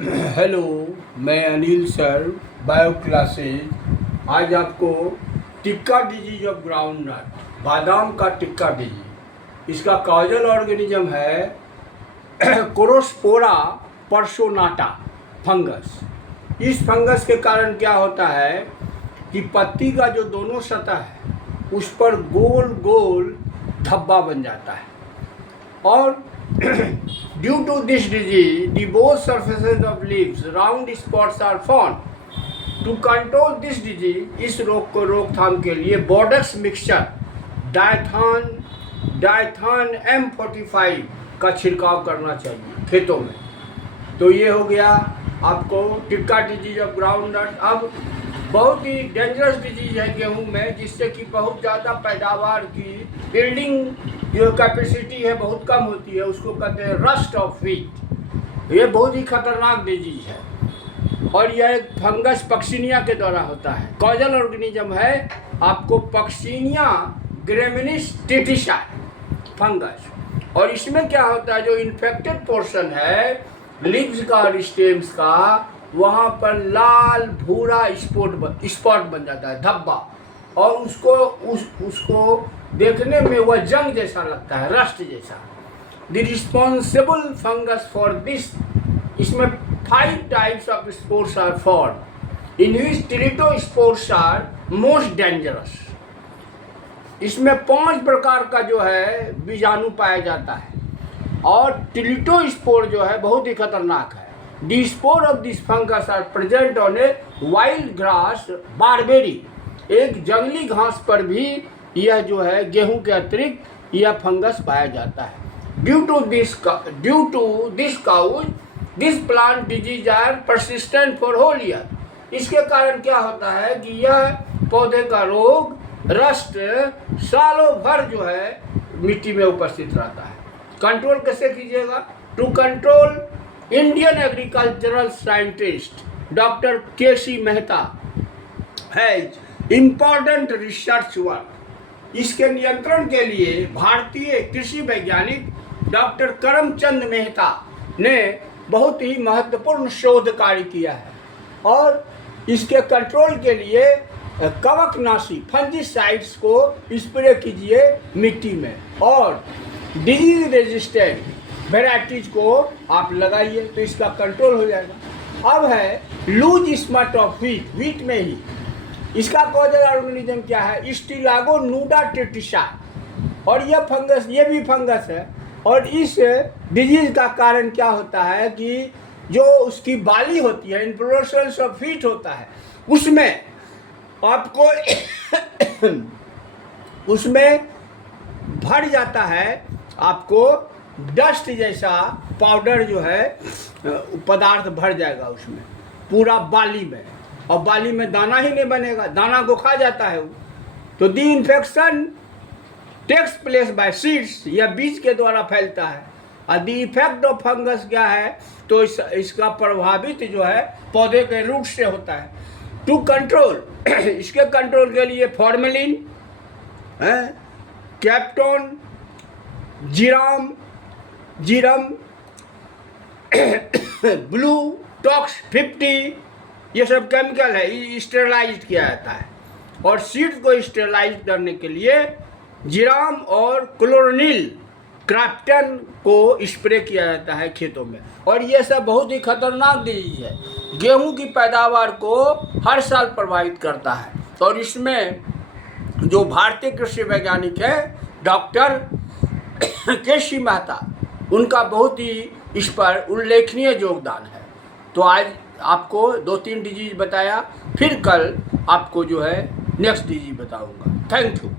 Hello, मैं Anil sir, bio classes. आज आपको tikka disease of groundnut, बादाम का टिक्का डिजीज, इसका कॉजल ऑर्गेनिज्म है कोरोस्पोरा पर्सोनाटा फंगस। इस फंगस के कारण क्या होता है कि पत्ती का जो दोनों सतह है उस पर गोल गोल धब्बा बन जाता है और due to this disease, the both surfaces of leaves round spots are formed. To control this disease, इस रोग को रोकथाम के लिए बोर्डेक्स मिक्सचर डायथान M45 का छिड़काव करना चाहिए खेतों में। तो ये हो गया आपको tikka disease of groundnut. अब बहुत ही डेंजरस डिजीज है गेहूं में, जिससे कि बहुत ज़्यादा पैदावार की यील्डिंग जो कैपेसिटी है बहुत कम होती है, उसको कहते हैं रस्ट ऑफ व्हीट। ये बहुत ही खतरनाक डिजीज है और यह एक फंगस पक्सिनिया के द्वारा होता है। कॉजल ऑर्गेनिज्म है आपको पक्सिनिया ग्रेमिनिस टिटिसा फंगस। और इसमें क्या होता है, जो इन्फेक्टेड पोर्शन है लीव्स का और स्टेम्स का, वहाँ पर लाल भूरा स्पॉट बन जाता है, धब्बा, और उसको देखने में वह जंग जैसा लगता है, रस्ट जैसा। The responsible fungus for this, इसमें 5 types of spores are form in which teliospores are most dangerous. इसमें 5 प्रकार का जो है बीजाणु पाया जाता है और टेरिटोस्पोर जो है बहुत ही खतरनाक है। The spore of this fungus are present on a wild grass barberry। एक जंगली घास पर भी यह जो है गेहूं के अतिरिक्त यह फंगस पाया जाता है। Due to this cause, this plant disease are persistent for whole year। इसके कारण क्या होता है कि यह पौधे का रोग रस्ट सालों भर जो है मिट्टी में उपस्थित रहता है। कंट्रोल कैसे कीजिएगा? To control, Indian agricultural scientist doctor K C. Mehta has important research work. इसके नियंत्रण के लिए भारतीय कृषि वैज्ञानिक डॉक्टर करमचंद मेहता ने बहुत ही महत्वपूर्ण शोध कार्य किया है और इसके कंट्रोल के लिए कवकनाशी फंजीसाइड्स को स्प्रे कीजिए मिट्टी में और डिजीज रेजिस्टेंट वेराइटीज को आप लगाइए तो इसका कंट्रोल हो जाएगा। अब है लूज स्मट ऑफ व्हीट में ही इसका कॉजल ऑर्गेनिज्म क्या है? स्टिलागो नूडा टिटिसा। और यह फंगस, ये भी फंगस है और इस डिजीज का कारण क्या होता है कि जो उसकी बाली होती है, इन्फ्लोरेसेंस ऑफ व्हीट होता है, उसमें आपको उसमें भर जाता है, आपको डस्ट जैसा पाउडर जो है पदार्थ भर जाएगा उसमें पूरा बाली में, और बाली में दाना ही नहीं बनेगा, दाना को खा जाता है वो। तो the infection takes place by seeds, यह बीज के द्वारा फैलता है। और द इफेक्ट ऑफ फंगस क्या है, तो इसका प्रभावित जो है पौधे के रूट से होता है। टू कंट्रोल, इसके कंट्रोल के लिए फॉर्मेलिन, कैप्टोन, जीरम ब्लू टॉक्स 50, ये सब केमिकल है, स्टेरलाइज किया जाता है। और सीड्स को स्टेरलाइज करने के लिए जीराम और क्लोरोनिल क्राफ्टन को स्प्रे किया जाता है खेतों में। और ये सब बहुत ही खतरनाक डिजीज है, गेहूं की पैदावार को हर साल प्रभावित करता है। और इसमें जो भारतीय कृषि वैज्ञानिक है डॉक्टर के.सी. मेहता, उनका बहुत ही इस पर उल्लेखनीय योगदान है। तो आज आपको 2-3 डिजीज बताया, फिर कल आपको जो है नेक्स्ट डिजीज बताऊंगा। Thank you.